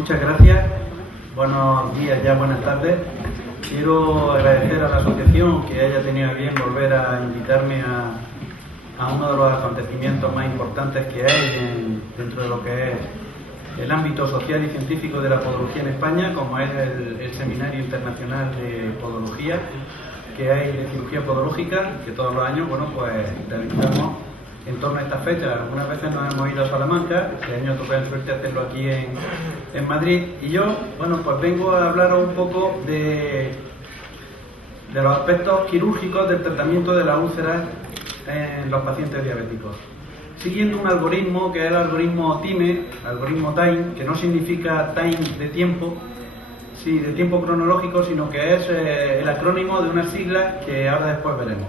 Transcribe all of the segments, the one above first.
Muchas gracias. Buenos días, ya buenas tardes. Quiero agradecer a la asociación que haya tenido a bien volver a invitarme a uno de los acontecimientos más importantes que hay dentro de lo que es el ámbito social y científico de la podología en España, como es el Seminario Internacional de Podología que hay de cirugía podológica, que todos los años realizamos en torno a estas fechas. Algunas veces nos hemos ido a Salamanca, este año tuve la suerte de hacerlo aquí en Madrid, y yo vengo a hablaros un poco de los aspectos quirúrgicos del tratamiento de las úlceras en los pacientes diabéticos, siguiendo un algoritmo que es el algoritmo TIME, algoritmo TIME, que no significa time de tiempo, sí, de tiempo cronológico, sino que es el acrónimo de unas siglas que ahora después veremos.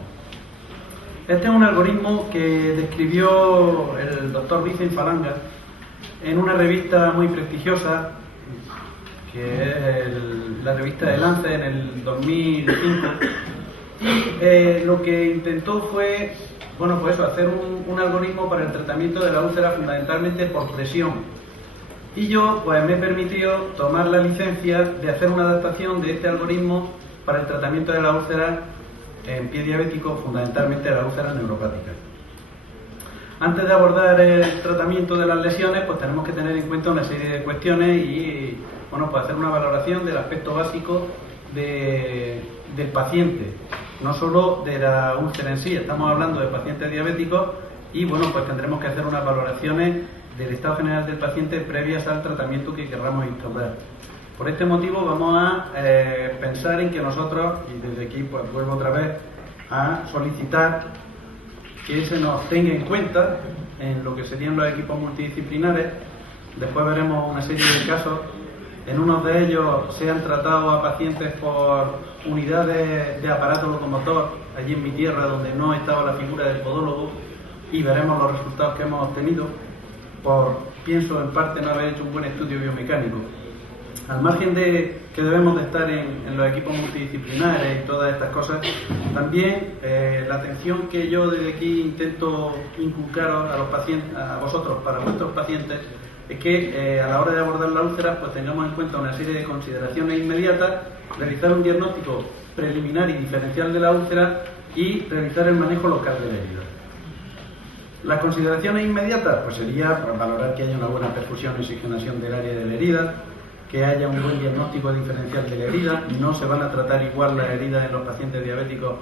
Este es un algoritmo que describió el doctor Vicent Falanga en una revista muy prestigiosa, que es la revista de Lancet en el 2005, y lo que intentó fue hacer un algoritmo para el tratamiento de la úlcera fundamentalmente por presión. Y yo me he permitido tomar la licencia de hacer una adaptación de este algoritmo para el tratamiento de la úlcera en pie diabético, fundamentalmente de la úlcera neuropática. Antes de abordar el tratamiento de las lesiones, tenemos que tener en cuenta una serie de cuestiones y hacer una valoración del aspecto básico del paciente, no solo de la úlcera en sí. Estamos hablando de pacientes diabéticos y tendremos que hacer unas valoraciones del estado general del paciente previas al tratamiento que queramos instaurar. Por este motivo vamos a pensar en que nosotros, y desde aquí vuelvo otra vez a solicitar que se nos tenga en cuenta en lo que serían los equipos multidisciplinares. Después veremos una serie de casos. En uno de ellos se han tratado a pacientes por unidades de aparato locomotor, allí en mi tierra, donde no estaba la figura del podólogo, y veremos los resultados que hemos obtenido pienso en parte no haber hecho un buen estudio biomecánico. Al margen de que debemos de estar en los equipos multidisciplinares y todas estas cosas, también la atención que yo desde aquí intento inculcaros a los pacientes, a vosotros, para vuestros pacientes, es que a la hora de abordar la úlcera tengamos en cuenta una serie de consideraciones inmediatas, realizar un diagnóstico preliminar y diferencial de la úlcera y realizar el manejo local de la herida. Las consideraciones inmediatas sería valorar que haya una buena perfusión y oxigenación del área de la herida, que haya un buen diagnóstico diferencial de la herida. No se van a tratar igual las heridas en los pacientes diabéticos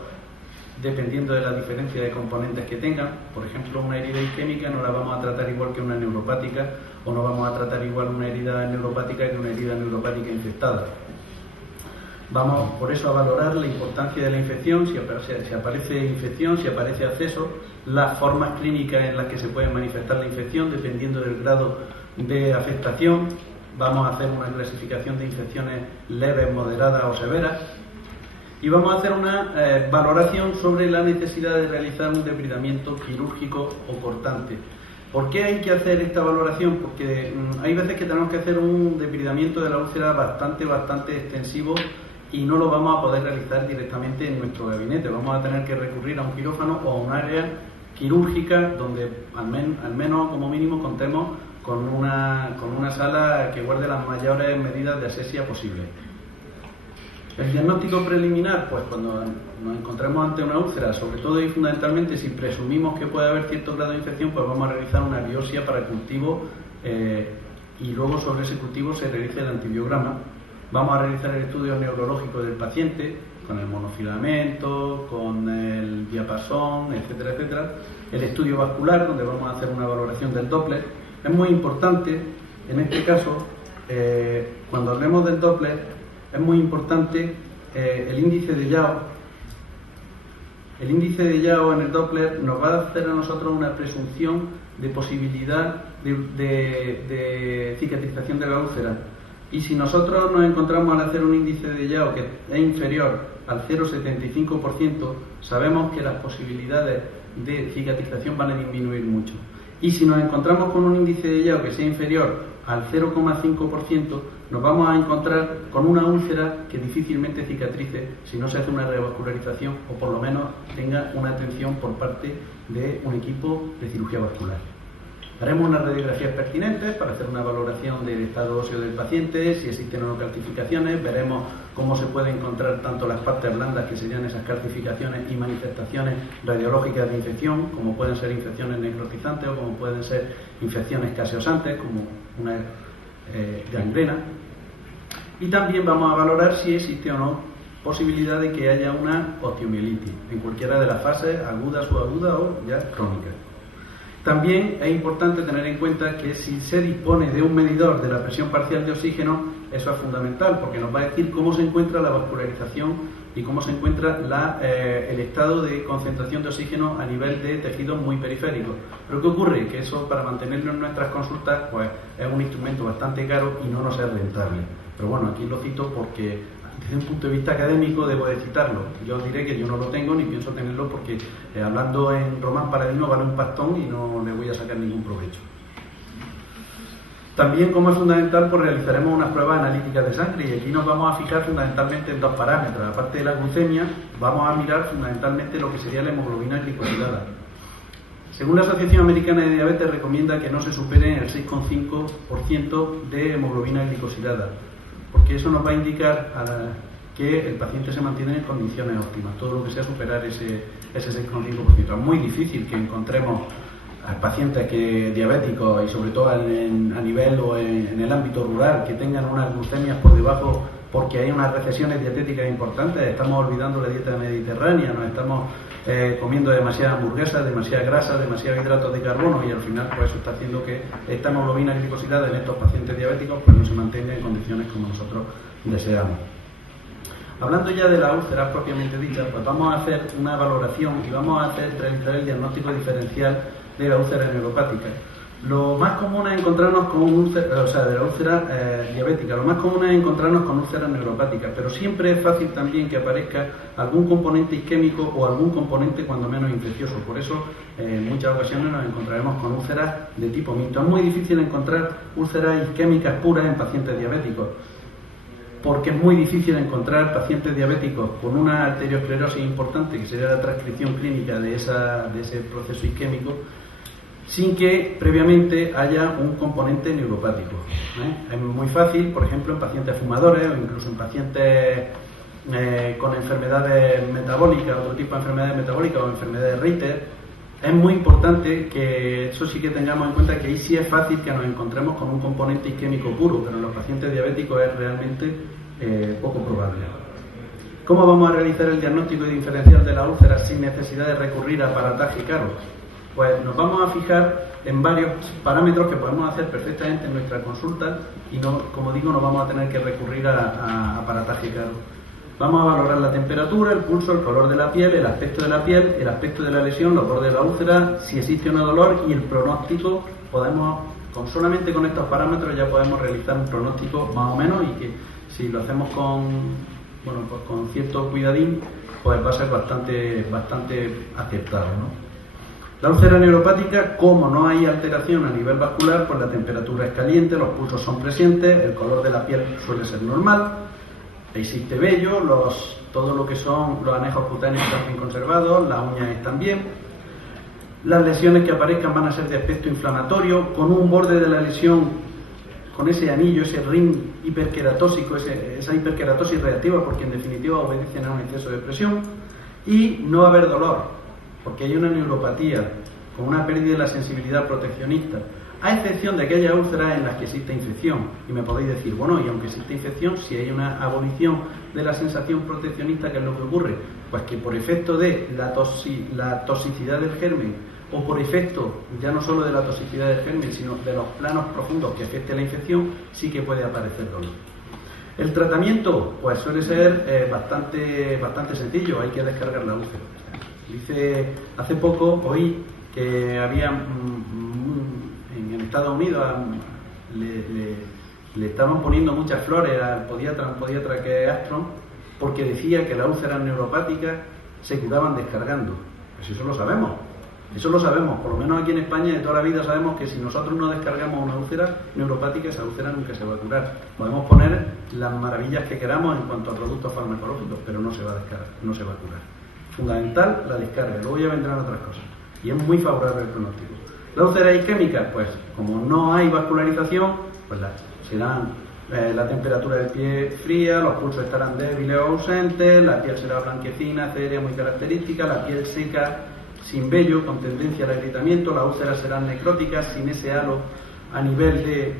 dependiendo de la diferencia de componentes que tengan. Por ejemplo, una herida isquémica no la vamos a tratar igual que una neuropática, o no vamos a tratar igual una herida neuropática que una herida neuropática infectada. Vamos por eso a valorar la importancia de la infección, si aparece infección, si aparece acceso, las formas clínicas en las que se puede manifestar la infección dependiendo del grado de afectación. Vamos a hacer una clasificación de infecciones leves, moderadas o severas, y vamos a hacer una valoración sobre la necesidad de realizar un depredamiento quirúrgico o cortante. ¿Por qué hay que hacer esta valoración? Porque hay veces que tenemos que hacer un depredamiento de la úlcera bastante extensivo y no lo vamos a poder realizar directamente en nuestro gabinete. Vamos a tener que recurrir a un quirófano o a un área quirúrgica donde al menos como mínimo contemos con una sala que guarde las mayores medidas de asepsia posible. El diagnóstico preliminar, cuando nos encontramos ante una úlcera, sobre todo y fundamentalmente si presumimos que puede haber cierto grado de infección, vamos a realizar una biopsia para el cultivo y luego sobre ese cultivo se realiza el antibiograma. Vamos a realizar el estudio neurológico del paciente con el monofilamento, con el diapasón, etcétera, etcétera. El estudio vascular, donde vamos a hacer una valoración del Doppler. Es muy importante, en este caso, cuando hablemos del Doppler, es muy importante el índice de Yao. El índice de Yao en el Doppler nos va a hacer a nosotros una presunción de posibilidad de cicatrización de la úlcera. Y si nosotros nos encontramos al hacer un índice de Yao que es inferior al 0,75%, sabemos que las posibilidades de cicatrización van a disminuir mucho. Y si nos encontramos con un índice de Yao que sea inferior al 0,5%, nos vamos a encontrar con una úlcera que difícilmente cicatrice si no se hace una revascularización o por lo menos tenga una atención por parte de un equipo de cirugía vascular. Haremos unas radiografías pertinentes para hacer una valoración del estado óseo del paciente, si existen o no calcificaciones, veremos cómo se pueden encontrar tanto las partes blandas, que serían esas calcificaciones y manifestaciones radiológicas de infección, como pueden ser infecciones necrotizantes o como pueden ser infecciones caseosantes, como una gangrena. Y también vamos a valorar si existe o no posibilidad de que haya una osteomielitis, en cualquiera de las fases, aguda, subaguda o ya crónica. También es importante tener en cuenta que si se dispone de un medidor de la presión parcial de oxígeno, eso es fundamental, porque nos va a decir cómo se encuentra la vascularización y cómo se encuentra el estado de concentración de oxígeno a nivel de tejidos muy periféricos. Pero ¿qué ocurre? Que eso, para mantenerlo en nuestras consultas, pues es un instrumento bastante caro y no nos es rentable. Pero bueno, aquí lo cito porque desde un punto de vista académico debo de citarlo. Yo diré que yo no lo tengo ni pienso tenerlo porque hablando en Román Paladino vale un pastón y no le voy a sacar ningún provecho. También, como es fundamental, pues realizaremos unas pruebas analíticas de sangre y aquí nos vamos a fijar fundamentalmente en dos parámetros. Aparte de la glucemia, vamos a mirar fundamentalmente lo que sería la hemoglobina glicosilada. Según la Asociación Americana de Diabetes, recomienda que no se supere el 6,5% de hemoglobina glicosilada, porque eso nos va a indicar que el paciente se mantiene en condiciones óptimas, todo lo que sea superar ese 6,5%. Es muy difícil que encontremos a pacientes diabéticos y sobre todo a nivel o en el ámbito rural que tengan unas glucemias por debajo porque hay unas recesiones dietéticas importantes. Estamos olvidando la dieta mediterránea, nos estamos comiendo demasiada hamburguesa, demasiada grasa, demasiados hidratos de carbono y al final pues eso está haciendo que esta hemoglobina glicosilada en estos pacientes diabéticos pues no se mantenga en condiciones como nosotros deseamos. Hablando ya de las úlceras propiamente dichas, pues vamos a hacer una valoración y vamos a realizar el diagnóstico diferencial de la úlcera neuropática. Lo más común es encontrarnos con úlceras, de la úlcera diabética, lo más común es encontrarnos con úlceras neuropáticas, pero siempre es fácil también que aparezca algún componente isquémico o algún componente cuando menos infeccioso. Por eso en muchas ocasiones nos encontraremos con úlceras de tipo mixto. Es muy difícil encontrar úlceras isquémicas puras en pacientes diabéticos, porque es muy difícil encontrar pacientes diabéticos con una arteriosclerosis importante, que sería la transcripción clínica de ese proceso isquémico, sin que previamente haya un componente neuropático. Es muy fácil, por ejemplo, en pacientes fumadores o incluso en pacientes con enfermedades metabólicas, otro tipo de enfermedades metabólicas o enfermedades de Reiter. Es muy importante que eso sí que tengamos en cuenta, que ahí sí es fácil que nos encontremos con un componente isquémico puro, pero en los pacientes diabéticos es realmente poco probable. ¿Cómo vamos a realizar el diagnóstico y diferencial de la úlcera sin necesidad de recurrir a aparataje caro? Pues nos vamos a fijar en varios parámetros que podemos hacer perfectamente en nuestra consulta y no, como digo, no vamos a tener que recurrir a aparataje caro. Vamos a valorar la temperatura, el pulso, el color de la piel, el aspecto de la piel, el aspecto de la lesión, los bordes de la úlcera, si existe o no dolor y el pronóstico. Solamente con estos parámetros ya podemos realizar un pronóstico más o menos y que si lo hacemos con cierto cuidadín, pues va a ser bastante aceptado, ¿no? La úlcera neuropática, como no hay alteración a nivel vascular, pues la temperatura es caliente, los pulsos son presentes, el color de la piel suele ser normal, existe vello, todo lo que son los anejos cutáneos están bien conservados, las uñas están bien. Las lesiones que aparezcan van a ser de aspecto inflamatorio, con un borde de la lesión, con ese anillo, ese ring hiperqueratósico, esa hiperqueratosis reactiva, porque en definitiva obedecen a un exceso de presión, y no va a haber dolor, porque hay una neuropatía con una pérdida de la sensibilidad proteccionista, a excepción de aquellas úlceras en las que existe infección. Y me podéis decir, bueno, y aunque existe infección, si hay una abolición de la sensación proteccionista, ¿qué es lo que ocurre? Pues que por efecto de la toxicidad del germen, o por efecto ya no solo de la toxicidad del germen, sino de los planos profundos que afecte la infección, sí que puede aparecer dolor. El tratamiento pues suele ser bastante sencillo, hay que descargar la úlcera. Dice, hace poco oí que había en Estados Unidos le estaban poniendo muchas flores al podiatra que es Armstrong, porque decía que las úlceras neuropáticas se curaban descargando. Pues eso lo sabemos, por lo menos aquí en España de toda la vida sabemos que si nosotros no descargamos una úlcera neuropática, esa úlcera nunca se va a curar. Podemos poner las maravillas que queramos en cuanto a productos farmacológicos, pero no se va a descargar, no se va a curar. Fundamental la descarga, luego ya vendrán otras cosas y es muy favorable el pronóstico. La úlcera isquémica, pues como no hay vascularización, pues serán la temperatura del pie fría, los pulsos estarán débiles o ausentes, la piel será blanquecina, etérea muy característica, la piel seca, sin vello, con tendencia al agrietamiento, las úlceras serán necróticas, sin ese halo a nivel de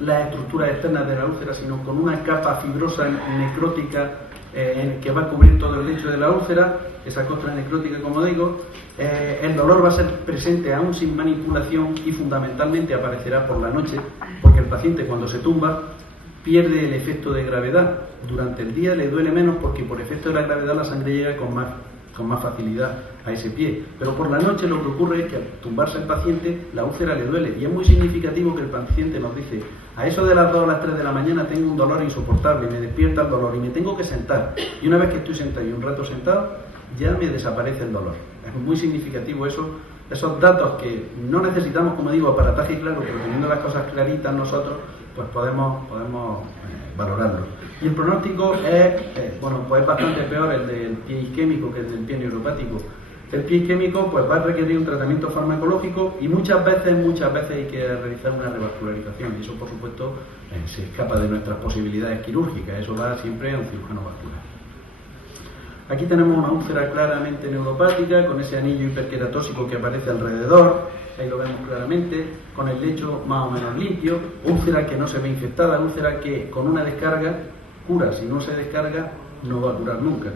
las estructuras externas de la úlcera, sino con una capa fibrosa necrótica que va a cubrir todo el lecho de la úlcera, esa costra necrótica, como digo. El dolor va a ser presente aún sin manipulación y fundamentalmente aparecerá por la noche, porque el paciente cuando se tumba pierde el efecto de gravedad. Durante el día le duele menos porque por efecto de la gravedad la sangre llega con más facilidad a ese pie, pero por la noche lo que ocurre es que al tumbarse el paciente la úlcera le duele, y es muy significativo que el paciente nos dice: a eso de las 2 o las 3 de la mañana tengo un dolor insoportable, me despierta el dolor y me tengo que sentar, y una vez que estoy sentado y un rato sentado ya me desaparece el dolor. Es muy significativo esos datos que no necesitamos, como digo, aparataje claro, pero teniendo las cosas claritas nosotros, pues podemos valorarlo. Y el pronóstico es bastante peor el del pie isquémico que el del pie neuropático. El pie isquémico pues va a requerir un tratamiento farmacológico y muchas veces hay que realizar una revascularización, y eso por supuesto se escapa de nuestras posibilidades quirúrgicas, eso va siempre a un cirujano vascular. Aquí tenemos una úlcera claramente neuropática, con ese anillo hiperqueratósico que aparece alrededor, ahí lo vemos claramente, con el lecho más o menos limpio, úlcera que no se ve infectada, úlcera que con una descarga cura, si no se descarga no va a curar nunca.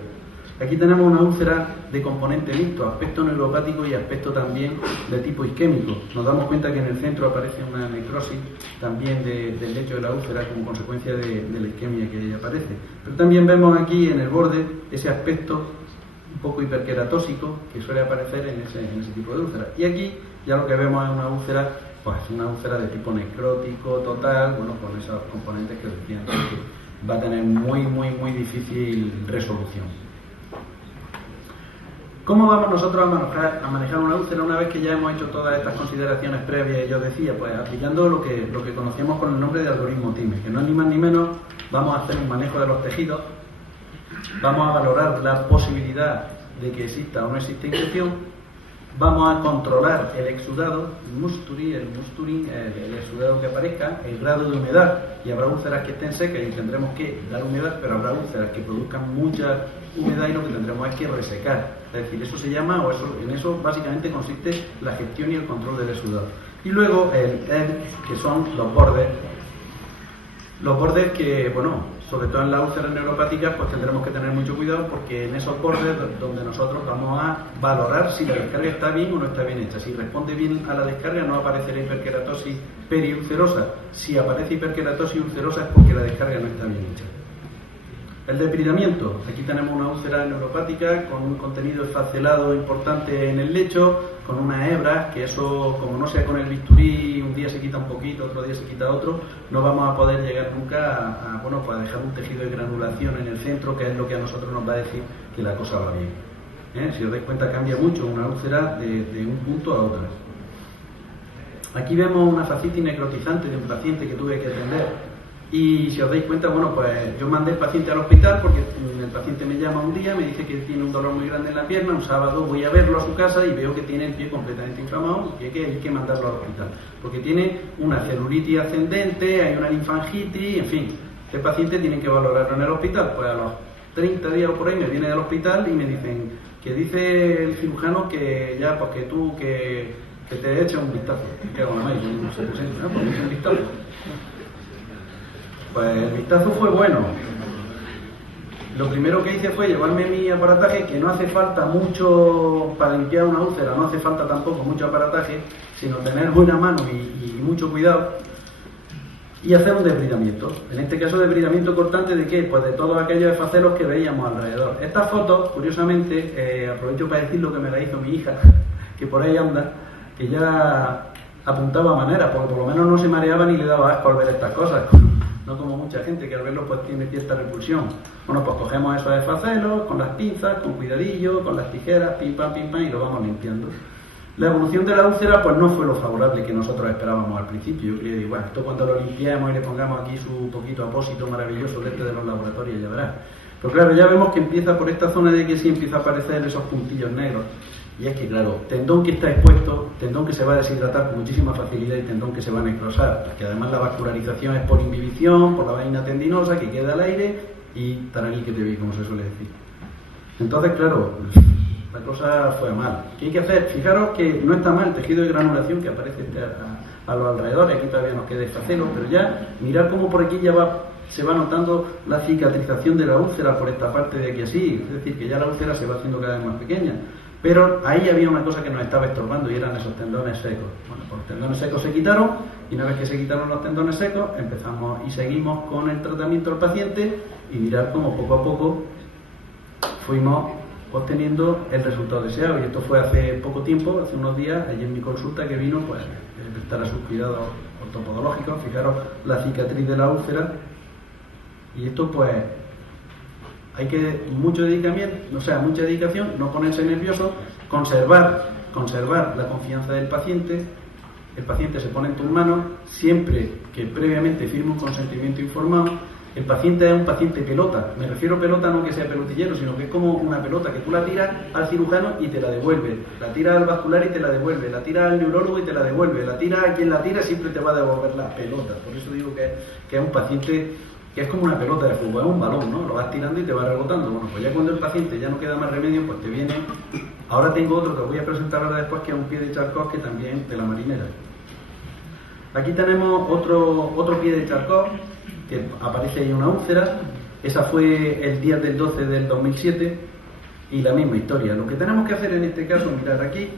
Aquí tenemos una úlcera de componente mixto, aspecto neuropático y aspecto también de tipo isquémico. Nos damos cuenta que en el centro aparece una necrosis también del lecho de la úlcera como consecuencia de la isquemia que aparece. Pero también vemos aquí en el borde ese aspecto un poco hiperqueratósico que suele aparecer en ese tipo de úlcera. Y aquí ya lo que vemos es una úlcera, de tipo necrótico total, con esos componentes que decían que va a tener muy difícil resolución. ¿Cómo vamos nosotros a manejar una úlcera una vez que ya hemos hecho todas estas consideraciones previas? Yo decía, pues aplicando lo que conocíamos con el nombre de algoritmo TIME, que no es ni más ni menos. Vamos a hacer un manejo de los tejidos, vamos a valorar la posibilidad de que exista o no exista infección, vamos a controlar el exudado, el musturín, el exudado que aparezca, el grado de humedad, y habrá úlceras que estén secas y tendremos que dar humedad, pero habrá úlceras que produzcan mucha humedad y lo que tendremos es que resecar. Es decir, eso se llama, en eso básicamente consiste la gestión y el control del exudado. Y luego que son los bordes que, sobre todo en las úlceras neuropáticas, pues tendremos que tener mucho cuidado, porque en esos bordes donde nosotros vamos a valorar si la descarga está bien o no está bien hecha. Si responde bien a la descarga no aparecerá hiperqueratosis periulcerosa. Si aparece hiperqueratosis ulcerosa es porque la descarga no está bien hecha. El depridamiento. Aquí tenemos una úlcera neuropática con un contenido esfacelado importante en el lecho, con unas hebras, que eso, como no sea con el bisturí, un día se quita un poquito, otro día se quita otro, no vamos a poder llegar nunca a dejar un tejido de granulación en el centro, que es lo que a nosotros nos va a decir que la cosa va bien. Si os dais cuenta, cambia mucho una úlcera de un punto a otro. Aquí vemos una fascitis necrotizante de un paciente que tuve que atender. Y si os dais cuenta, pues yo mandé el paciente al hospital porque el paciente me llama un día, me dice que tiene un dolor muy grande en la pierna, un sábado voy a verlo a su casa y veo que tiene el pie completamente inflamado y que hay que mandarlo al hospital, porque tiene una celulitis ascendente, hay una linfangitis, en fin, este paciente tiene que valorarlo en el hospital. Pues a los 30 días o por ahí me viene del hospital y me dicen que dice el cirujano que ya, pues que te eche un vistazo. ¿Qué hago, mamá? Yo no sé qué sé, pues me eche un vistazo. Pues el vistazo fue bueno. Lo primero que hice fue llevarme mi aparataje, que no hace falta mucho para limpiar una úlcera, no hace falta tampoco mucho aparataje, sino tener buena mano y mucho cuidado, y hacer un depridamiento. En este caso, depridamiento cortante ¿de qué? Pues de todos aquellos esfacelos que veíamos alrededor. Estas fotos, curiosamente, aprovecho para decir lo que me la hizo mi hija, que por ahí anda, que ya apuntaba a manera, porque por lo menos no se mareaba ni le daba asco al ver estas cosas. No como mucha gente que al verlo pues tiene cierta repulsión. Pues cogemos esos esfacelos con las pinzas, con cuidadillo, con las tijeras, pim pam, y lo vamos limpiando. La evolución de la úlcera pues no fue lo favorable que nosotros esperábamos al principio. Yo creía, bueno, esto cuando lo limpiemos y le pongamos aquí su poquito apósito maravilloso de los laboratorios, ya verás. Pero claro, ya vemos que empieza por esta zona de que sí empieza a aparecer esos puntillos negros. Y es que, claro, tendón que está expuesto, tendón que se va a deshidratar con muchísima facilidad y tendón que se va a necrosar, porque además la vascularización es por inhibición, por la vaina tendinosa que queda al aire y tararí que te vi, como se suele decir. Entonces, claro, la cosa fue mal. ¿Qué hay que hacer? Fijaros que no está mal el tejido de granulación que aparece a los alrededores, aquí todavía nos queda esfacelo, pero ya mirar cómo por aquí ya se va notando la cicatrización de la úlcera por esta parte de aquí así, es decir, que ya la úlcera se va haciendo cada vez más pequeña. Pero ahí había una cosa que nos estaba estorbando y eran esos tendones secos. Bueno, pues los tendones secos se quitaron y una vez que se quitaron los tendones secos empezamos y seguimos con el tratamiento al paciente y mirar cómo poco a poco fuimos obteniendo el resultado deseado. Y esto fue hace poco tiempo, hace unos días, allí en mi consulta que vino pues prestar a sus cuidados ortopodológicos. Fijaros la cicatriz de la úlcera y esto pues hay que mucha dedicación, no ponerse nervioso, conservar la confianza del paciente. El paciente se pone en tus manos siempre que previamente firme un consentimiento informado. El paciente es un paciente pelota, me refiero a pelota no que sea pelotillero, sino que es como una pelota que tú la tiras al cirujano y te la devuelve, la tiras al vascular y te la devuelve, la tiras al neurólogo y te la devuelve, la tiras a quien la tira siempre te va a devolver la pelota. Por eso digo que es un paciente que es como una pelota de fútbol, es un balón, ¿no? Lo vas tirando y te va rebotando. Bueno, pues ya cuando el paciente ya no queda más remedio, pues te viene. Ahora tengo otro que os voy a presentar ahora después, que es un pie de Charcot, que también de la marinera. Aquí tenemos otro pie de Charcot, que aparece ahí una úlcera. Esa fue el día del 12 del 2007 y la misma historia. Lo que tenemos que hacer en este caso, mirar aquí,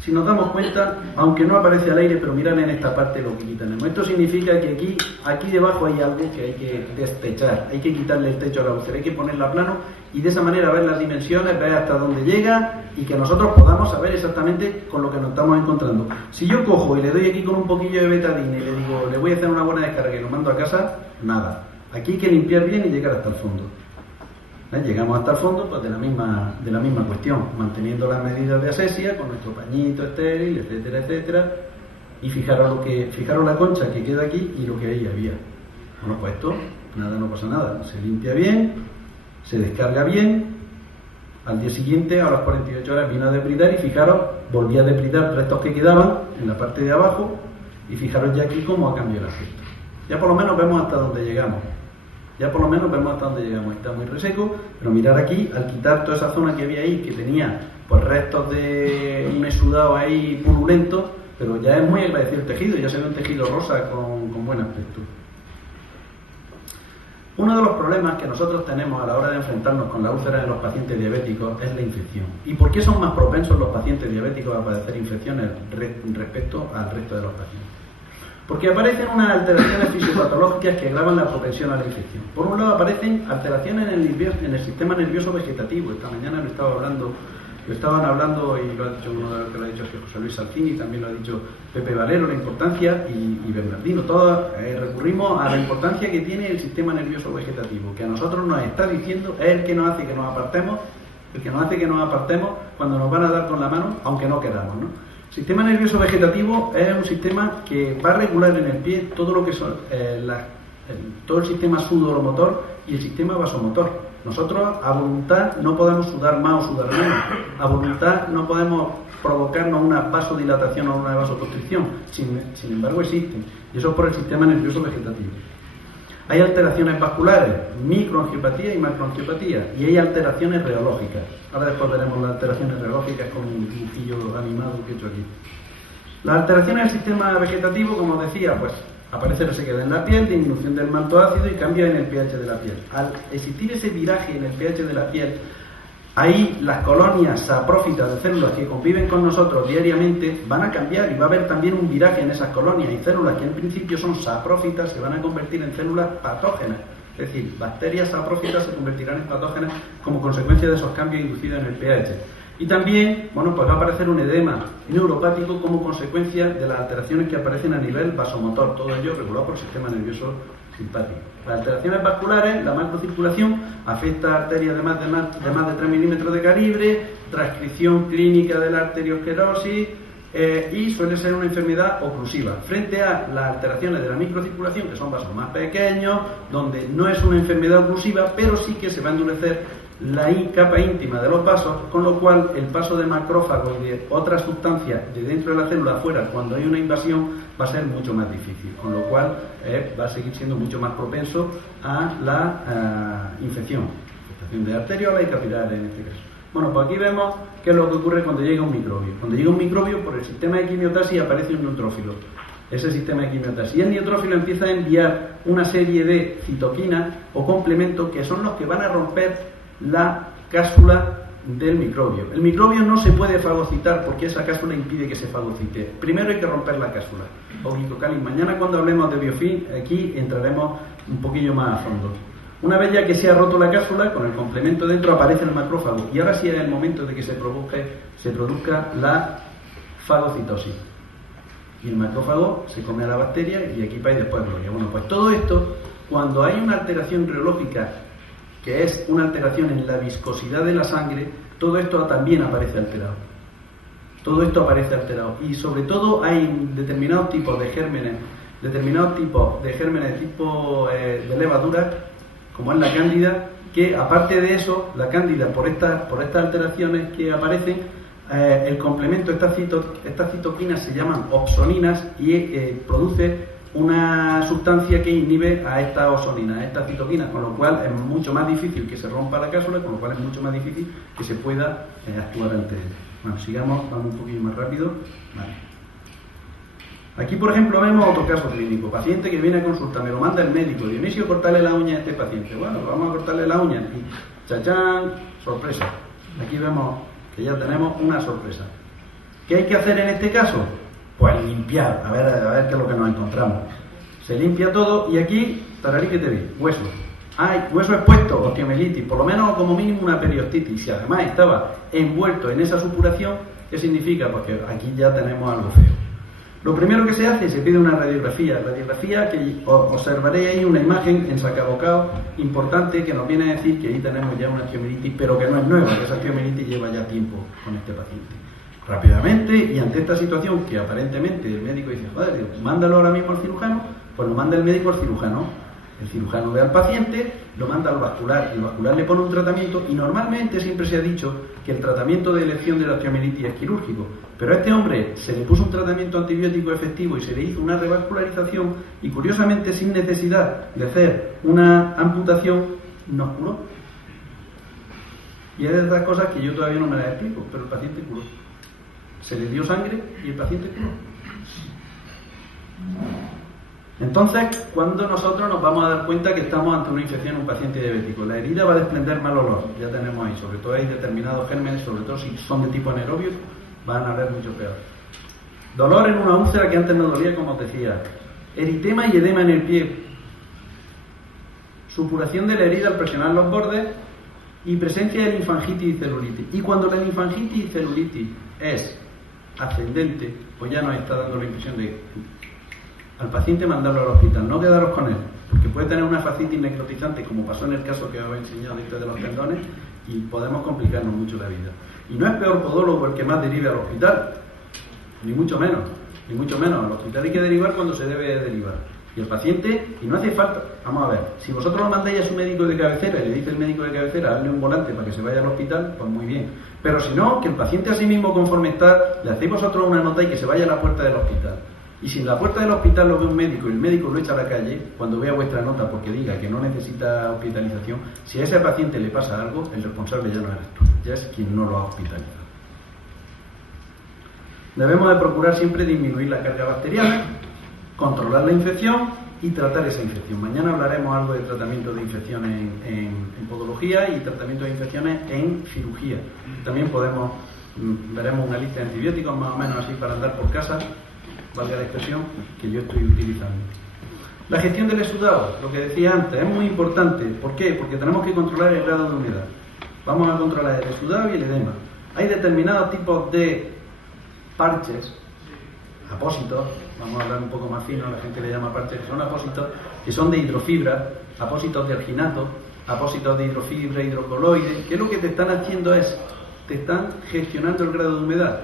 si nos damos cuenta, aunque no aparece al aire, pero mirad en esta parte lo que aquí tenemos. Esto significa que aquí debajo hay algo que hay que destechar, hay que quitarle el techo a la úlcera, hay que ponerla a plano y de esa manera ver las dimensiones, ver hasta dónde llega y que nosotros podamos saber exactamente con lo que nos estamos encontrando. Si yo cojo y le doy aquí con un poquillo de betadine y le digo, le voy a hacer una buena descarga y lo mando a casa, nada. Aquí hay que limpiar bien y llegar hasta el fondo. Llegamos hasta el fondo pues de la misma cuestión, manteniendo las medidas de asepsia con nuestro pañito estéril, etcétera, etcétera. Y fijaros la concha que queda aquí y lo que ahí había. Bueno, pues esto, nada, no pasa nada. Se limpia bien, se descarga bien. Al día siguiente, a las 48 horas, vino a depridar y fijaros, volví a depridar restos que quedaban en la parte de abajo y fijaros ya aquí cómo ha cambiado el aspecto. Ya por lo menos vemos hasta dónde llegamos. Está muy reseco, pero mirar aquí, al quitar toda esa zona que había ahí, que tenía pues restos de un exudado ahí purulento, pero ya es muy agradecido el tejido, ya se ve un tejido rosa con buen aspecto. Uno de los problemas que nosotros tenemos a la hora de enfrentarnos con la úlcera en los pacientes diabéticos es la infección. ¿Y por qué son más propensos los pacientes diabéticos a padecer infecciones respecto al resto de los pacientes? Porque aparecen unas alteraciones fisiopatológicas que agravan la propensión a la infección. Por un lado aparecen alteraciones en el sistema nervioso vegetativo. Esta mañana lo estaban hablando y lo ha dicho uno de los que lo ha dicho José Luis Salcini, también lo ha dicho Pepe Valero, la importancia, y Bernardino. Todos recurrimos a la importancia que tiene el sistema nervioso vegetativo, que a nosotros nos está diciendo, es el que nos hace que nos apartemos, cuando nos van a dar con la mano, aunque no queramos, ¿no? El sistema nervioso vegetativo es un sistema que va a regular en el pie todo lo que son todo el sistema sudoromotor y el sistema vasomotor. Nosotros a voluntad no podemos sudar más o sudar menos. A voluntad no podemos provocarnos una vasodilatación o una vasoconstricción. Sin embargo existen. Y eso es por el sistema nervioso vegetativo. Hay alteraciones vasculares, microangiopatía y macroangiopatía, y hay alteraciones reológicas. Ahora después veremos las alteraciones reológicas con un dibujillo animado que he hecho aquí. Las alteraciones del sistema vegetativo, como decía, pues aparece resequedad en la piel, disminución del manto ácido y cambio en el pH de la piel. Al existir ese viraje en el pH de la piel, ahí las colonias saprófitas de células que conviven con nosotros diariamente van a cambiar y va a haber también un viraje en esas colonias, y células que en principio son saprófitas se van a convertir en células patógenas. Es decir, bacterias saprófitas se convertirán en patógenas como consecuencia de esos cambios inducidos en el pH. Y también, bueno, pues va a aparecer un edema neuropático como consecuencia de las alteraciones que aparecen a nivel vasomotor, todo ello regulado por el sistema nervioso simpático. Las alteraciones vasculares, la macrocirculación, afecta a arterias de más de 3 milímetros de calibre, transcripción clínica de la arteriosclerosis, y suele ser una enfermedad oclusiva. Frente a las alteraciones de la microcirculación, que son vasos más pequeños, donde no es una enfermedad oclusiva, pero sí que se va a endurecer la capa íntima de los vasos, con lo cual el paso de macrófagos y de otras sustancias de dentro de la célula afuera, cuando hay una invasión, va a ser mucho más difícil, con lo cual va a seguir siendo mucho más propenso a la infección de arteriola y capilares en este caso. Bueno, pues aquí vemos qué es lo que ocurre cuando llega un microbio. Cuando llega un microbio, por el sistema de quimiotaxis aparece un neutrófilo. Ese sistema de quimiotaxis. Y el neutrófilo empieza a enviar una serie de citoquinas o complementos que son los que van a romper la cápsula del microbio. El microbio no se puede fagocitar porque esa cápsula impide que se fagocite. Primero hay que romper la cápsula. Oligocálix. Mañana, cuando hablemos de biofilm, aquí entraremos un poquillo más a fondo. Una vez ya que se ha roto la cápsula, con el complemento dentro aparece el macrófago, y ahora sí es el momento de que se produzca la fagocitosis. Y el macrófago se come a la bacteria y equipa y después gloria. Bueno, pues todo esto, cuando hay una alteración reológica, que es una alteración en la viscosidad de la sangre, todo esto también aparece alterado. Todo esto aparece alterado. Y sobre todo hay determinados tipos de gérmenes tipo de levadura, como es la cándida, que aparte de eso, la cándida, por estas alteraciones que aparecen, el complemento, estas citoquinas se llaman opsoninas y produce una sustancia que inhibe a estas opsoninas, a estas citoquinas, con lo cual es mucho más difícil que se rompa la cápsula, con lo cual es mucho más difícil que se pueda actuar ante ella. Bueno, sigamos, vamos un poquito más rápido. Vale. Aquí, por ejemplo, vemos otro caso clínico. Paciente que viene a consulta, me lo manda el médico. Dionisio, cortarle la uña a este paciente. Bueno, vamos a cortarle la uña. Y chachán, sorpresa. Aquí vemos que ya tenemos una sorpresa. ¿Qué hay que hacer en este caso? Pues limpiar. A ver qué es lo que nos encontramos. Se limpia todo y aquí, tararí que te vi, hueso. Hueso expuesto, osteomielitis, por lo menos como mínimo una periostitis. Si además estaba envuelto en esa supuración, ¿qué significa? Porque aquí ya tenemos algo feo. Lo primero que se hace, se pide una radiografía que observaréis ahí una imagen en sacabocado importante que nos viene a decir que ahí tenemos ya una osteomielitis, pero que no es nueva, que esa osteomielitis lleva ya tiempo con este paciente. Rápidamente, y ante esta situación que aparentemente el médico dice, joder, mándalo ahora mismo al cirujano, pues lo manda el médico al cirujano. El cirujano ve al paciente, lo manda al vascular, el vascular le pone un tratamiento y normalmente siempre se ha dicho que el tratamiento de elección de la osteomielitis es quirúrgico, pero a este hombre se le puso un tratamiento antibiótico efectivo y se le hizo una revascularización y curiosamente sin necesidad de hacer una amputación nos curó. Y es de esas cosas que yo todavía no me las explico, pero el paciente curó. Se le dio sangre y el paciente curó. Entonces, cuando nosotros nos vamos a dar cuenta que estamos ante una infección en un paciente diabético, la herida va a desprender mal olor, ya tenemos ahí, sobre todo hay determinados gérmenes, sobre todo si son de tipo anaerobio, van a ver mucho peor. Dolor en una úlcera que antes no dolía, como os decía, eritema y edema en el pie, supuración de la herida al presionar los bordes y presencia de linfangitis y celulitis. Y cuando la linfangitis y celulitis es ascendente, pues ya nos está dando la impresión de al paciente mandarlo al hospital, no quedaros con él, porque puede tener una fascitis necrotizante, como pasó en el caso que os he enseñado de los tendones, y podemos complicarnos mucho la vida. Y no es peor podólogo el que más derive al hospital, ni mucho menos. Al hospital hay que derivar cuando se debe derivar. Y el paciente, y no hace falta, vamos a ver, si vosotros lo mandáis a su médico de cabecera y le dice el médico de cabecera, hazle un volante para que se vaya al hospital, pues muy bien. Pero si no, que el paciente a sí mismo, conforme está, le hacéis vosotros una nota y que se vaya a la puerta del hospital. Y si en la puerta del hospital lo ve un médico y el médico lo echa a la calle, cuando vea vuestra nota porque diga que no necesita hospitalización, si a ese paciente le pasa algo, el responsable ya no eres tú, ya es quien no lo ha hospitalizado. Debemos de procurar siempre disminuir la carga bacteriana, controlar la infección y tratar esa infección. Mañana hablaremos algo de tratamiento de infecciones en podología y tratamiento de infecciones en cirugía. También veremos una lista de antibióticos más o menos así para andar por casa, valga la expresión, que yo estoy utilizando. La gestión del exudado, lo que decía antes, es muy importante. ¿Por qué? Porque tenemos que controlar el grado de humedad. Vamos a controlar el exudado y el edema. Hay determinados tipos de parches, apósitos, vamos a hablar un poco más fino, la gente le llama parches, que son apósitos, que son de hidrofibra, apósitos de arginato, apósitos de hidrofibra, hidrocoloides, que lo que te están haciendo es, te están gestionando el grado de humedad.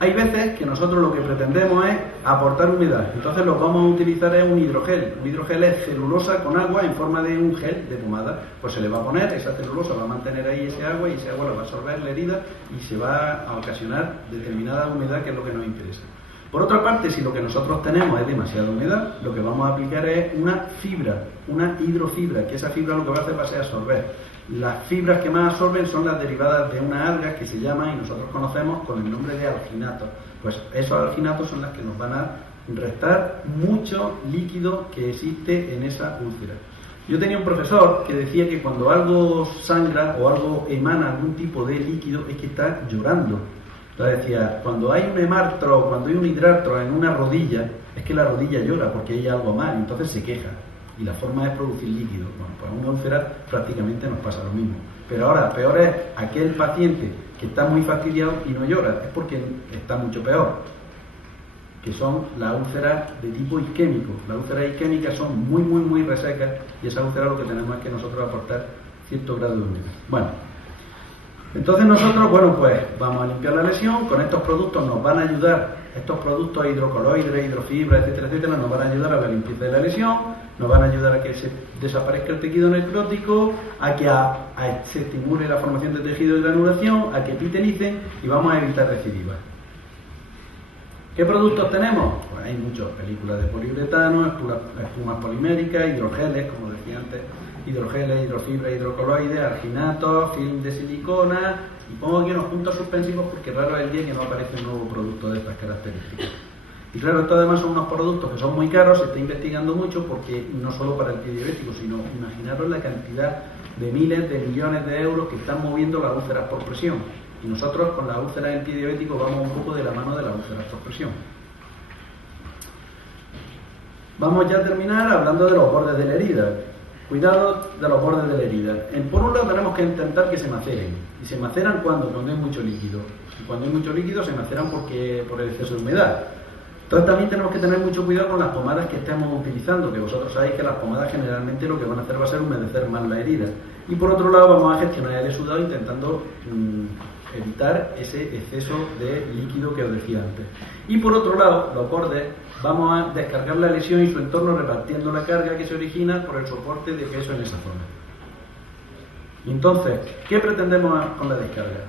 Hay veces que nosotros lo que pretendemos es aportar humedad, entonces lo que vamos a utilizar es un hidrogel. Un hidrogel es celulosa con agua en forma de un gel de pomada. Pues se le va a poner, esa celulosa va a mantener ahí ese agua y ese agua la va a absorber la herida y se va a ocasionar determinada humedad, que es lo que nos interesa. Por otra parte, si lo que nosotros tenemos es demasiada humedad, lo que vamos a aplicar es una fibra, una hidrofibra, que esa fibra lo que va a hacer va a ser absorber. Las fibras que más absorben son las derivadas de unas algas que se llaman, y nosotros conocemos con el nombre de alginatos. Pues esos alginatos son las que nos van a restar mucho líquido que existe en esa úlcera. Yo tenía un profesor que decía que cuando algo sangra o algo emana algún tipo de líquido es que está llorando. Entonces decía, cuando hay un hemartro o cuando hay un hidrartro en una rodilla, es que la rodilla llora porque hay algo mal, entonces se queja. Y la forma de producir líquido. Bueno, pues a una úlcera prácticamente nos pasa lo mismo. Pero ahora, peor es aquel paciente que está muy fastidiado y no llora, es porque está mucho peor, que son las úlceras de tipo isquémico. Las úlceras isquémicas son muy resecas y esa úlcera lo que tenemos es que nosotros aportar cierto grado de humedad. Bueno, entonces nosotros, bueno, pues vamos a limpiar la lesión, con estos productos nos van a ayudar, estos productos hidrocoloides, hidrofibra, etcétera, nos van a ayudar a la limpieza de la lesión, nos van a ayudar a que se desaparezca el tejido necrótico, a que se estimule la formación de tejido de granulación, a que epitelicen y vamos a evitar recidivas. ¿Qué productos tenemos? Pues hay muchas películas de poliuretano, espumas poliméricas, hidrogeles, como decía antes, hidrogeles, hidrofibra, hidrocoloides, alginatos, film de silicona, y pongo aquí unos puntos suspensivos porque raro es el día que no aparece un nuevo producto de estas características. Y claro, esto además son unos productos que son muy caros, se está investigando mucho porque no solo para el pie diabético, sino imaginaros la cantidad de miles de millones de euros que están moviendo las úlceras por presión. Y nosotros con las úlceras del pie diabético vamos un poco de la mano de las úlceras por presión. Vamos ya a terminar hablando de los bordes de la herida. Cuidado de los bordes de la herida. Por un lado tenemos que intentar que se maceren. ¿Y se maceran cuando? Cuando hay mucho líquido. Y cuando hay mucho líquido se maceran por el exceso de humedad. Entonces también tenemos que tener mucho cuidado con las pomadas que estemos utilizando, que vosotros sabéis que las pomadas generalmente lo que van a hacer va a ser humedecer más la herida. Y por otro lado vamos a gestionar el exudado intentando evitar ese exceso de líquido que os decía antes. Y por otro lado, los bordes, vamos a descargar la lesión y su entorno repartiendo la carga que se origina por el soporte de peso en esa zona. Y entonces, ¿qué pretendemos con la descarga?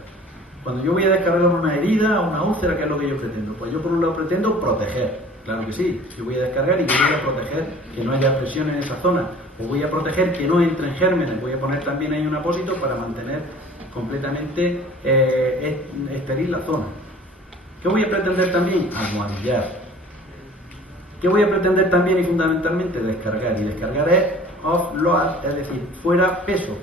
Cuando yo voy a descargar una herida o una úlcera, ¿qué es lo que yo pretendo? Pues yo por un lado pretendo proteger, claro que sí. Yo voy a descargar y yo voy a proteger que no haya presión en esa zona, o voy a proteger que no entren gérmenes, voy a poner también ahí un apósito para mantener completamente estéril la zona. ¿Qué voy a pretender también? Almohadillar. ¿Qué voy a pretender también y fundamentalmente? Descargar. Y descargar es offload, es decir, fuera peso.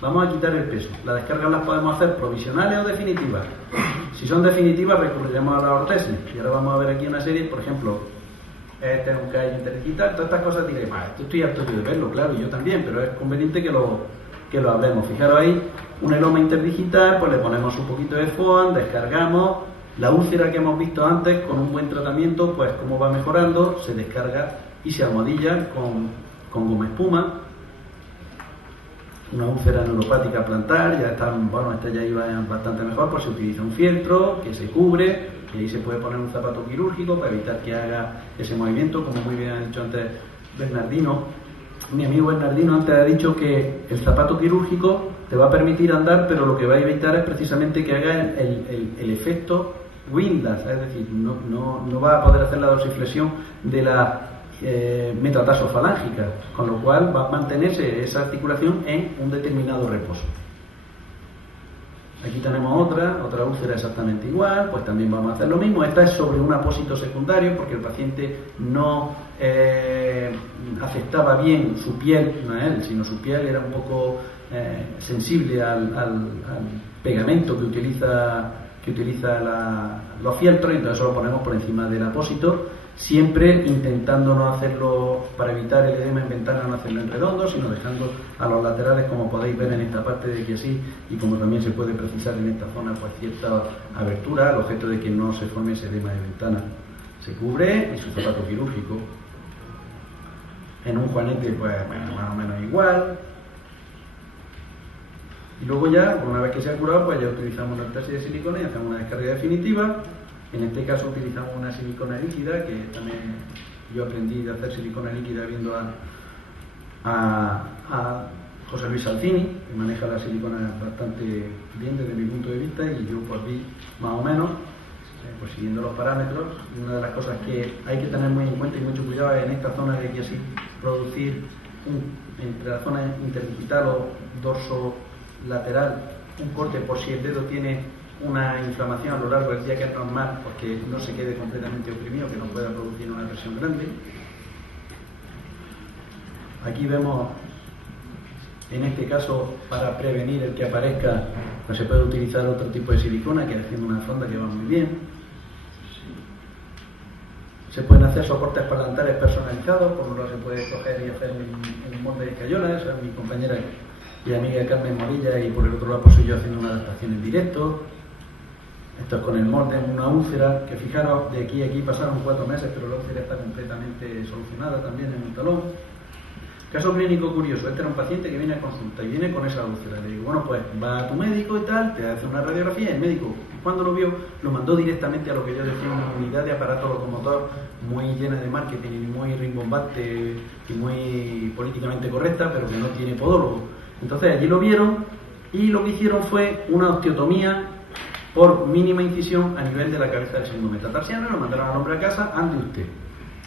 Vamos a quitar el peso. Las descargas las podemos hacer provisionales o definitivas. Si son definitivas, recurriremos a la ortesis. Y ahora vamos a ver aquí una serie, por ejemplo, este es un callo interdigital, todas estas cosas diréis, esto estoy harto de verlo, claro, y yo también, pero es conveniente que lo hablemos. Fijaros ahí, un eloma interdigital, pues le ponemos un poquito de foam, descargamos, la úlcera que hemos visto antes, con un buen tratamiento, pues como va mejorando, se descarga y se almohadilla con goma espuma. Una úlcera neuropática plantar, ya está, bueno, esta ya iba bastante mejor, pues se utiliza un fieltro que se cubre, y ahí se puede poner un zapato quirúrgico para evitar que haga ese movimiento, como muy bien ha dicho antes Bernardino. Mi amigo Bernardino antes ha dicho que el zapato quirúrgico te va a permitir andar, pero lo que va a evitar es precisamente que haga el efecto Windlass, es decir, no va a poder hacer la dorsiflexión de la metatarsofalángicas, con lo cual va a mantenerse esa articulación en un determinado reposo. Aquí tenemos otra úlcera exactamente igual, pues también vamos a hacer lo mismo. Esta es sobre un apósito secundario porque el paciente no aceptaba bien su piel, no él, sino su piel era un poco sensible al pegamento que utiliza los fieltros, y entonces eso lo ponemos por encima del apósito, siempre intentando no hacerlo, para evitar el edema en ventana, no hacerlo en redondo, sino dejando a los laterales, como podéis ver en esta parte de aquí así, y como también se puede precisar en esta zona, pues cierta abertura, al objeto de que no se forme ese edema de ventana. Se cubre y su zapato quirúrgico. En un juanete, pues bueno, más o menos igual. Y luego ya, una vez que se ha curado, pues ya utilizamos la ortesis de silicona y hacemos una descarga definitiva. En este caso utilizamos una silicona líquida, que también yo aprendí a hacer silicona líquida viendo a José Luis Salcini, que maneja la silicona bastante bien desde mi punto de vista, y yo pues vi más o menos, pues siguiendo los parámetros. Una de las cosas que hay que tener muy en cuenta y mucho cuidado es en esta zona de aquí así producir entre la zona interdigital o dorso lateral un corte por si el dedo tiene una inflamación a lo largo del día, que es normal porque no se quede completamente oprimido, que no pueda producir una presión grande. Aquí vemos, en este caso, para prevenir el que aparezca, pues se puede utilizar otro tipo de silicona, que haciendo una sonda que va muy bien. Se pueden hacer soportes parlantares personalizados, como lo se puede coger y hacer en un molde de escayola. Esa es mi compañera y amiga Carmen Morilla, y por el otro lado pues soy yo haciendo una adaptación en directo. Esto es con el molde en una úlcera, que fijaros, de aquí a aquí pasaron 4 meses, pero la úlcera está completamente solucionada también en un talón. Caso clínico curioso, este era un paciente que viene a consulta y viene con esa úlcera. Le digo, bueno, pues va a tu médico y tal, te hace una radiografía, y el médico, cuando lo vio, lo mandó directamente a lo que yo decía, una unidad de aparato locomotor muy llena de marketing y muy rimbombante y muy políticamente correcta, pero que no tiene podólogo. Entonces allí lo vieron y lo que hicieron fue una osteotomía por mínima incisión a nivel de la cabeza del segundo metatarsiano, y lo mandaron al hombre a casa, ande usted.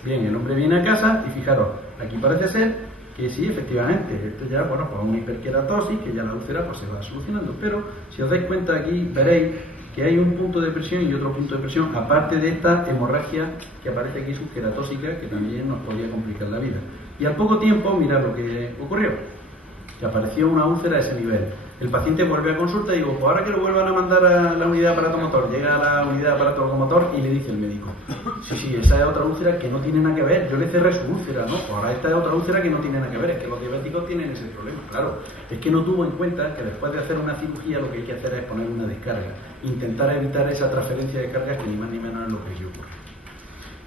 Bien, el hombre viene a casa y fijaros, aquí parece ser que sí, efectivamente, esto ya, bueno, pues una hiperkeratosis, que ya la úlcera pues se va solucionando, pero si os dais cuenta aquí, veréis que hay un punto de presión y otro punto de presión, aparte de esta hemorragia que aparece aquí subqueratósica, que también nos podría complicar la vida. Y al poco tiempo, mirad lo que ocurrió, que apareció una úlcera a ese nivel. El paciente vuelve a consulta y digo, pues ahora que lo vuelvan a mandar a la unidad de aparato motor, llega a la unidad de aparato locomotor y le dice el médico, sí, esa es otra úlcera que no tiene nada que ver, yo le cerré su úlcera, ¿no? Pues ahora esta es otra úlcera que no tiene nada que ver, es que los diabéticos tienen ese problema, claro, es que no tuvo en cuenta que después de hacer una cirugía lo que hay que hacer es poner una descarga, intentar evitar esa transferencia de cargas, que ni más ni menos es lo que aquí ocurre.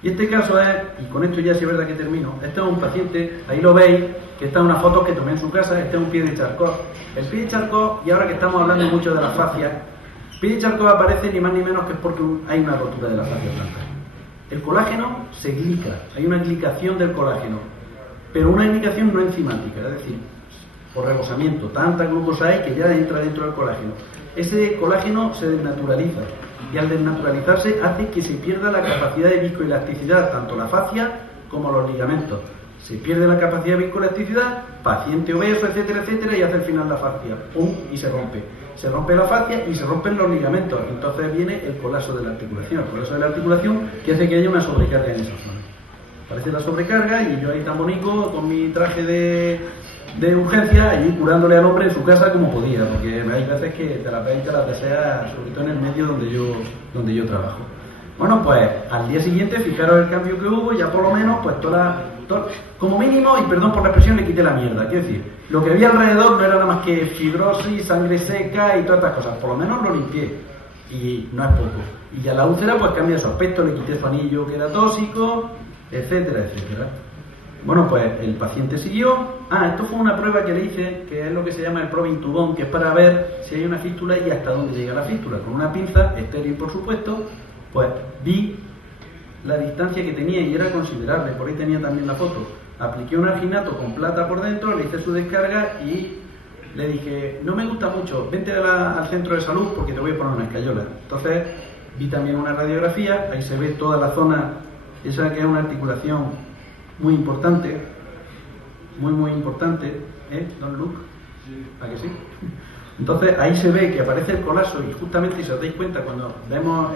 Y este caso es, y con esto ya sí es verdad que termino, este es un paciente, ahí lo veis, que esta es una foto que tomé en su casa, este es un pie de Charcot. El pie de Charcot, y ahora que estamos hablando mucho de la fascia, el pie de Charcot aparece ni más ni menos que porque hay una rotura de la fascia plantar. El colágeno se glica, hay una glicación del colágeno, pero una glicación no enzimática, es decir, por rebosamiento, tanta glucosa hay que ya entra dentro del colágeno. Ese colágeno se desnaturaliza, y al desnaturalizarse hace que se pierda la capacidad de viscoelasticidad, tanto la fascia como los ligamentos. Se pierde la capacidad de viscoelasticidad, paciente obeso, etcétera, etcétera, y hace al final la fascia, ¡pum!, y se rompe. Se rompe la fascia y se rompen los ligamentos. Entonces viene el colapso de la articulación. El colapso de la articulación que hace que haya una sobrecarga en esa zona. Aparece la sobrecarga y yo ahí tan bonito, con mi traje de urgencia, allí curándole al hombre en su casa como podía, porque hay veces que te las veis y te las deseas, sobre todo en el medio donde yo trabajo. Bueno, pues al día siguiente, fijaros el cambio que hubo, ya por lo menos, pues como mínimo, y perdón por la expresión, le quité la mierda. Quiero decir, lo que había alrededor no era nada más que fibrosis, sangre seca y todas estas cosas, por lo menos lo limpié, y no es poco. Y ya la úlcera pues cambia su aspecto, le quité su anillo que era tóxico, etcétera, etcétera. Bueno, pues el paciente siguió. Esto fue una prueba que le hice, que es lo que se llama el probing tubón, que es para ver si hay una fístula y hasta dónde llega la fístula. Con una pinza, estéril por supuesto, pues vi la distancia que tenía y era considerable, por ahí tenía también la foto. Apliqué un arginato con plata por dentro, le hice su descarga y le dije, no me gusta mucho, vente al centro de salud porque te voy a poner una escayola. Entonces vi también una radiografía, ahí se ve toda la zona, esa que es una articulación muy importante, muy importante, Don Luke, ¿a que sí? Entonces ahí se ve que aparece el colapso y justamente, si os dais cuenta, cuando vemos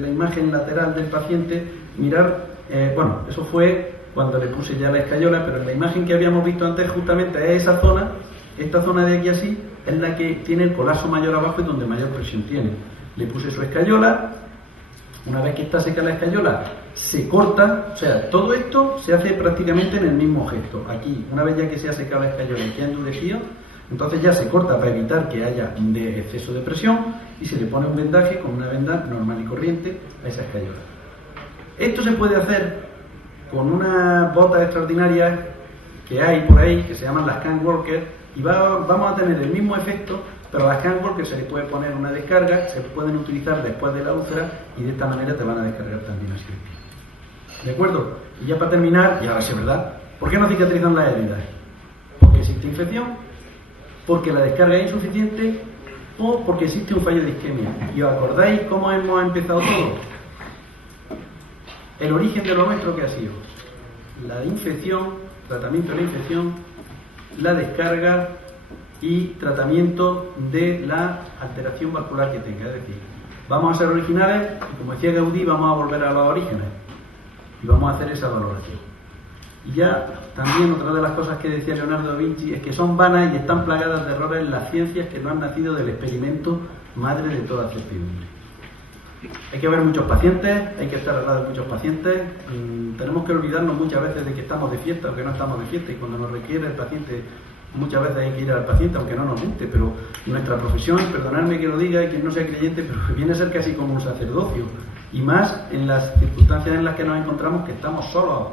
la imagen lateral del paciente, mirar, bueno, eso fue cuando le puse ya la escayola, pero en la imagen que habíamos visto antes justamente es esa zona, esta zona de aquí así, es la que tiene el colapso mayor abajo y donde mayor presión tiene. Le puse su escayola. Una vez que está seca la escayola, se corta, o sea, todo esto se hace prácticamente en el mismo gesto. Aquí, una vez ya que se ha secado la escayola y que ha endurecido, entonces ya se corta para evitar que haya exceso de presión y se le pone un vendaje con una venda normal y corriente a esa escayola. Esto se puede hacer con unas botas extraordinarias que hay por ahí, que se llaman las Can Walker, y vamos a tener el mismo efecto, pero a las Cancor que se le puede poner una descarga, se pueden utilizar después de la úlcera y de esta manera te van a descargar también así. ¿De acuerdo? Y ya para terminar, y ahora sí es verdad, ¿por qué no cicatrizan las heridas? Porque existe infección, porque la descarga es insuficiente o porque existe un fallo de isquemia. ¿Y os acordáis cómo hemos empezado todo? El origen de lo nuestro, que ha sido la infección, tratamiento de la infección, la descarga y tratamiento de la alteración vascular que tenga. Es decir, vamos a ser originales y, como decía Gaudí, vamos a volver a los orígenes y vamos a hacer esa valoración. Y ya también otra de las cosas que decía Leonardo da Vinci es que son vanas y están plagadas de errores en las ciencias que no han nacido del experimento, madre de toda certidumbre. Hay que ver muchos pacientes, hay que estar al lado de muchos pacientes. Tenemos que olvidarnos muchas veces de que estamos de fiesta o que no estamos de fiesta, y cuando nos requiere el paciente, muchas veces hay que ir al paciente aunque no nos guste, pero nuestra profesión, perdonadme que lo diga y quien no sea creyente, pero viene a ser casi como un sacerdocio, y más en las circunstancias en las que nos encontramos, que estamos solos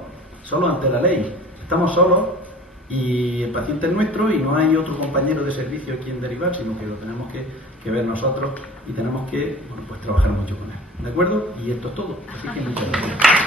ante la ley, estamos solos y el paciente es nuestro y no hay otro compañero de servicio a quien derivar, sino que lo tenemos que ver nosotros y tenemos que, bueno, pues trabajar mucho con él. ¿De acuerdo? Y esto es todo. Así que muchas gracias.